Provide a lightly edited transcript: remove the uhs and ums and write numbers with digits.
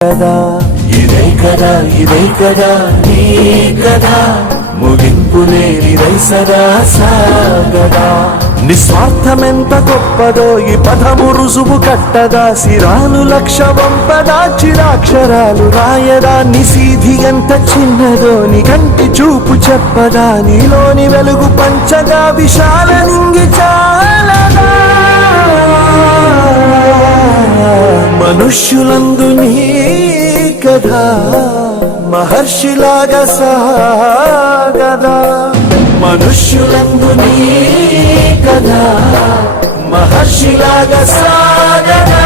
కదా ఇదే కదా నీ కదా ముగింపు లేనిదై సదా సాగదా నిస్వార్థమెంత గొప్పదో ఈ పదము రుజువు కట్టదా సిరాలు లక్ష వంపదా చిరాక్షరాలు రాయదా నిశీధి ఎంత చిన్నదో నీ కంటి చూపు చెప్పదా నీలోని వెలుగు పంచగా విశాల నింగి చాలదా మనుష్యులందు నీ కథ మహర్షిలాగా సాగదా మనుష్యులందు నీ కథ మహర్షిలాగా సాగదా